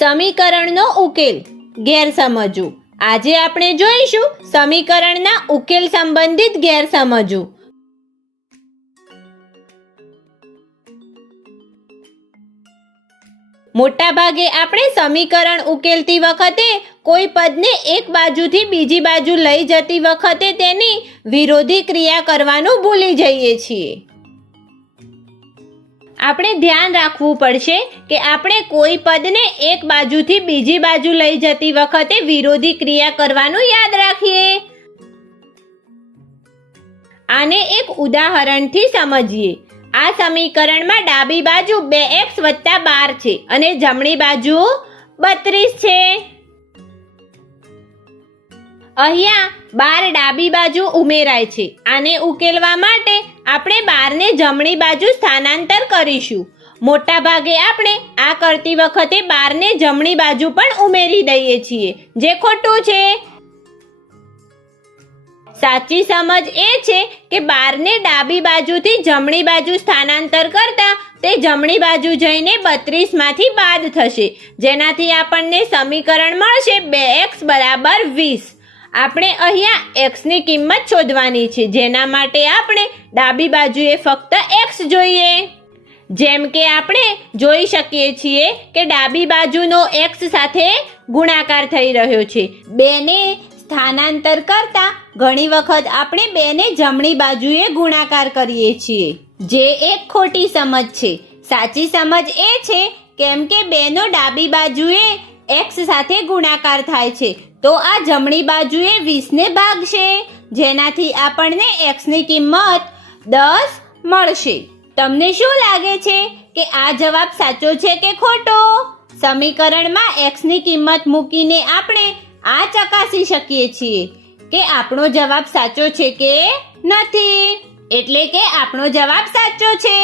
સમીકરણનો ઉકેલ ગેરસમજો. આજે આપણે જોઈશું સમીકરણના ઉકેલ સંબંધિત ગેરસમજો. મોટા ભાગે આપણે સમીકરણ ઉકેલતી વખતે કોઈ પદને એક બાજુથી બીજી બાજુ લઈ જતી વખતે તેની વિરોધી ક્રિયા કરવાનું ભૂલી જઈએ છીએ. આપણે ધ્યાન રાખવું પડશે કે આપણે કોઈ પદને એક બાજુથી બીજી બાજુ લઈ જતી વખતે વિરોધી ક્રિયા કરવાનું યાદ રાખીએ. આને એક ઉદાહરણથી સમજીએ. આ સમીકરણમાં ડાબી બાજુ 2x + 12 છે અને જમણી બાજુ 32 છે. અહીંયા 12 ડાબી બાજુ ઉમેરાય છે. આને ઉકેલવા માટે આપણે 12 ને જમણી બાજુ સ્થાનાંતર કરીશું. મોટા ભાગે આપણે આ કરતી વખતે 12 ને જમણી બાજુ પણ ઉમેરી દઈએ છીએ, જે ખોટું છે. સાચી સમજ એ છે કે 12 ને ડાબી બાજુથી જમણી બાજુ સ્થાનાંતર કરતા તે જમણી બાજુ જઈને 32 માંથી બાદ થશે, જેનાથી આપણને સમીકરણ મળશે 2x = 20. આપણે અહીંયા x ની કિંમત શોધવાની છે, જેના માટે આપણે ડાબી બાજુએ ફક્ત x જોઈએ. જેમ કે આપણે જોઈ શકીએ છીએ કે ડાબી બાજુનો x સાથે ગુણાકાર થઈ રહ્યો છે. 2 ને સ્થાનાંતર કરતા ઘણી વખત આપણે 2 ને જમણી બાજુએ ગુણાકાર કરીએ છીએ, જે એક ખોટી સમજ છે. સાચી સમજ એ છે કેમ કે 2 નો ડાબી બાજુએ x સાથે ગુણાકાર થાય છે, તો આ જમણી બાજુએ 20 ને ભાગશે, જેનાથી આપણને x ની કિંમત 10 મળશે. તમને શું લાગે છે કે આ જવાબ સાચો છે કે ખોટો? સમીકરણમાં x ની કિંમત મૂકીને આપણે આ ચકાસી શકીએ છીએ કે આપણો જવાબ સાચો છે કે નથી. એટલે કે આપણો જવાબ સાચો છે.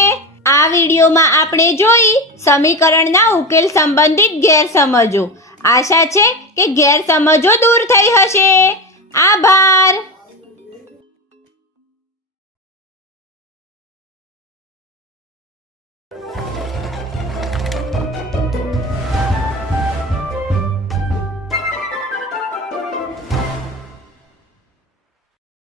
આ વિડીયોમાં આપણે જોઈ સમીકરણના ઉકેલ સંબંધિત ગેરસમજો. આશા છે કે ગેરસમજો દૂર થઈ હશે. આભાર.